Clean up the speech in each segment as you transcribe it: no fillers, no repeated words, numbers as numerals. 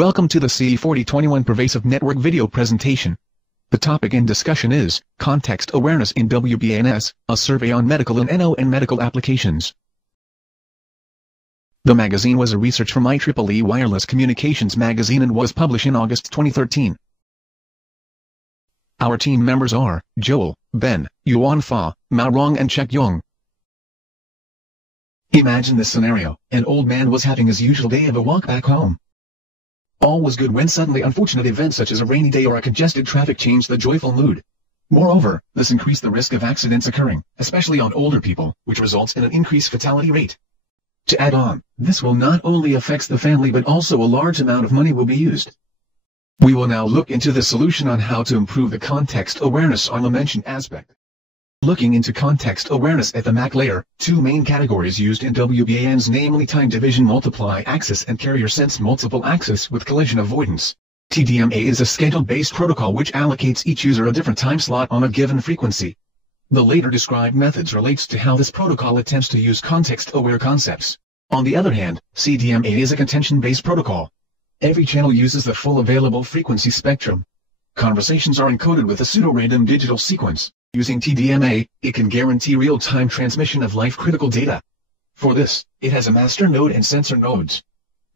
Welcome to the CZ4021 Pervasive Network video presentation. The topic in discussion is Context Awareness in WBANS, a survey on medical and NO and medical applications. The magazine was a research from IEEE Wireless Communications magazine and was published in August 2013. Our team members are Joel, Ben, Yuan Fa, Mao Rong and Chek Yong. Imagine this scenario: an old man was having his usual day of a walk back home. All was good when suddenly unfortunate events such as a rainy day or a congested traffic changed the joyful mood. Moreover, this increased the risk of accidents occurring, especially on older people, which results in an increased fatality rate. To add on, this will not only affect the family but also a large amount of money will be used. We will now look into the solution on how to improve the context awareness on the mentioned aspect. Looking into context awareness at the MAC layer, two main categories used in WBANs, namely time division multiply axis and carrier sense multiple axis with collision avoidance. TDMA is a schedule-based protocol which allocates each user a different time slot on a given frequency. The later described methods relates to how this protocol attempts to use context-aware concepts. On the other hand, CDMA is a contention-based protocol. Every channel uses the full available frequency spectrum. Conversations are encoded with a pseudo-random digital sequence. Using TDMA, it can guarantee real-time transmission of life-critical data. For this, it has a master node and sensor nodes.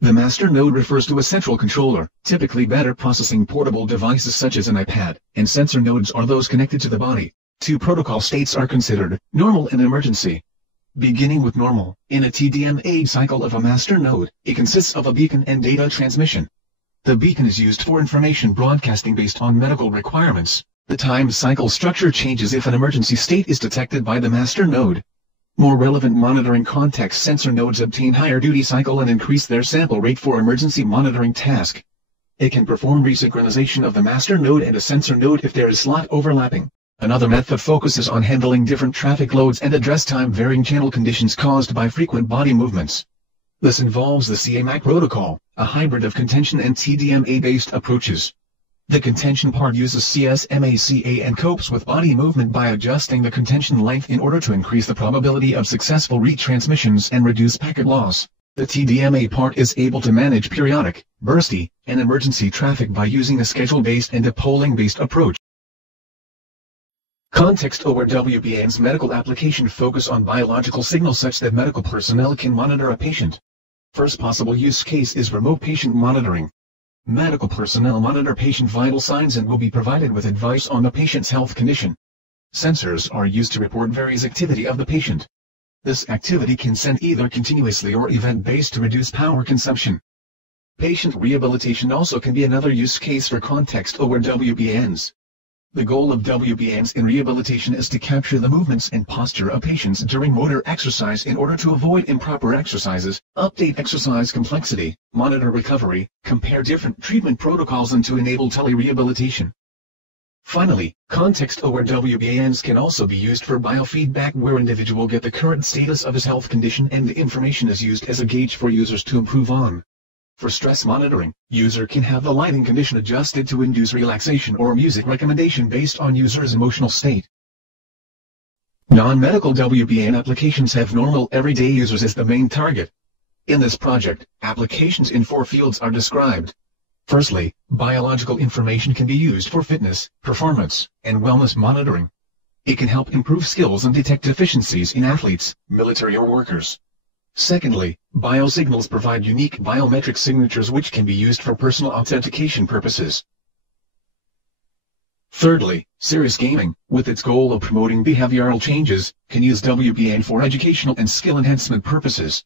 The master node refers to a central controller, typically better processing portable devices such as an iPad, and sensor nodes are those connected to the body. Two protocol states are considered, normal and emergency. Beginning with normal, in a TDMA cycle of a master node, it consists of a beacon and data transmission. The beacon is used for information broadcasting based on medical requirements. The time cycle structure changes if an emergency state is detected by the master node. More relevant monitoring context sensor nodes obtain higher duty cycle and increase their sample rate for emergency monitoring task. It can perform resynchronization of the master node and a sensor node if there is slot overlapping. Another method focuses on handling different traffic loads and address time varying channel conditions caused by frequent body movements. This involves the CAMAC protocol, a hybrid of contention and TDMA-based approaches. The contention part uses CSMACA and copes with body movement by adjusting the contention length in order to increase the probability of successful retransmissions and reduce packet loss. The TDMA part is able to manage periodic, bursty, and emergency traffic by using a schedule-based and a polling-based approach. Context-aware WBAN's medical application focus on biological signals such that medical personnel can monitor a patient. First possible use case is remote patient monitoring. Medical personnel monitor patient vital signs and will be provided with advice on the patient's health condition. Sensors are used to report various activity of the patient. This activity can send either continuously or event-based to reduce power consumption. Patient rehabilitation also can be another use case for context-aware WBANs. The goal of WBANs in rehabilitation is to capture the movements and posture of patients during motor exercise in order to avoid improper exercises, update exercise complexity, monitor recovery, compare different treatment protocols and to enable tele-rehabilitation. Finally, context-aware WBANs can also be used for biofeedback where individual get the current status of his health condition and the information is used as a gauge for users to improve on. For stress monitoring, user can have the lighting condition adjusted to induce relaxation or music recommendation based on user's emotional state. Non-medical WBAN applications have normal everyday users as the main target. In this project, applications in 4 fields are described. Firstly, biological information can be used for fitness, performance, and wellness monitoring. It can help improve skills and detect deficiencies in athletes, military or workers. Secondly, biosignals provide unique biometric signatures which can be used for personal authentication purposes. Thirdly, serious gaming, with its goal of promoting behavioral changes, can use WBAN for educational and skill enhancement purposes.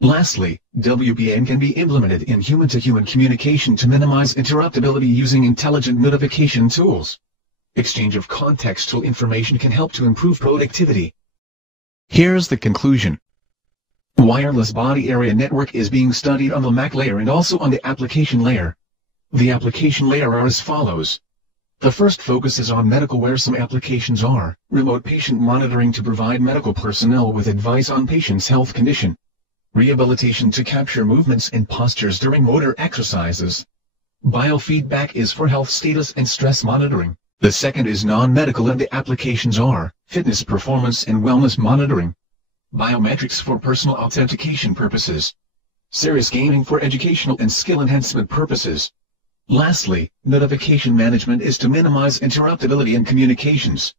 Lastly, WBAN can be implemented in human-to-human communication to minimize interruptibility using intelligent notification tools. Exchange of contextual information can help to improve productivity. Here's the conclusion. Wireless body area network is being studied on the MAC layer and also on the application layer. The application layer are as follows. The first focuses on medical where some applications are, remote patient monitoring to provide medical personnel with advice on patient's health condition. Rehabilitation to capture movements and postures during motor exercises. Biofeedback is for health status and stress monitoring. The second is non-medical and the applications are, fitness performance and wellness monitoring. Biometrics for personal authentication purposes. serious gaming for educational and skill enhancement purposes. Lastly, notification management is to minimize interruptibility in communications.